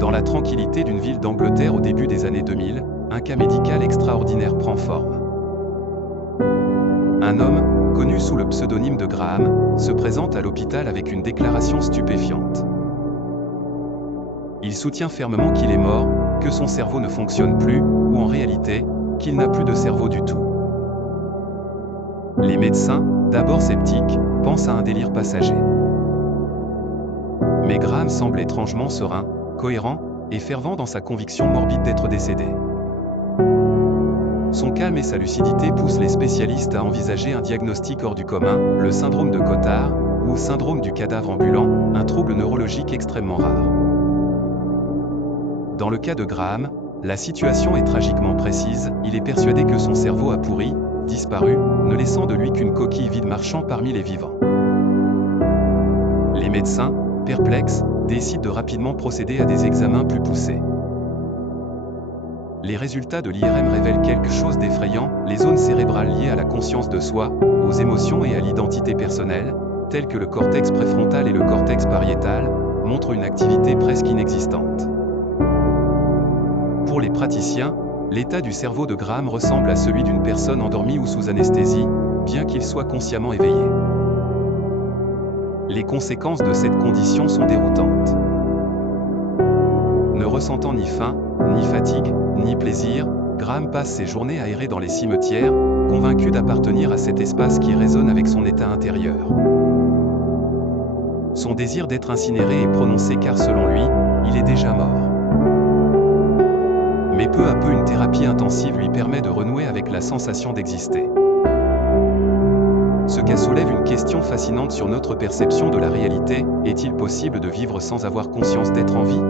Dans la tranquillité d'une ville d'Angleterre au début des années 2000, un cas médical extraordinaire prend forme. Un homme, connu sous le pseudonyme de Graham, se présente à l'hôpital avec une déclaration stupéfiante. Il soutient fermement qu'il est mort, que son cerveau ne fonctionne plus, ou en réalité, qu'il n'a plus de cerveau du tout. Les médecins, d'abord sceptiques, pensent à un délire passager. Mais Graham semble étrangement serein, cohérent, et fervent dans sa conviction morbide d'être décédé. Son calme et sa lucidité poussent les spécialistes à envisager un diagnostic hors du commun, le syndrome de Cotard, ou syndrome du cadavre ambulant, un trouble neurologique extrêmement rare. Dans le cas de Graham, la situation est tragiquement précise, il est persuadé que son cerveau a pourri, disparu, ne laissant de lui qu'une coquille vide marchant parmi les vivants. Les médecins, perplexes, décident de rapidement procéder à des examens plus poussés. Les résultats de l'IRM révèlent quelque chose d'effrayant, les zones cérébrales liées à la conscience de soi, aux émotions et à l'identité personnelle, telles que le cortex préfrontal et le cortex pariétal, montrent une activité presque inexistante. Pour les praticiens, l'état du cerveau de Graham ressemble à celui d'une personne endormie ou sous anesthésie, bien qu'il soit consciemment éveillé. Les conséquences de cette condition sont déroutantes. Ne ressentant ni faim, ni fatigue, ni plaisir, Graham passe ses journées à errer dans les cimetières, convaincu d'appartenir à cet espace qui résonne avec son état intérieur. Son désir d'être incinéré est prononcé car selon lui, il est déjà mort. Mais peu à peu une thérapie intensive lui permet de renouer avec la sensation d'exister. Ce cas soulève une question fascinante sur notre perception de la réalité, est-il possible de vivre sans avoir conscience d'être en vie ?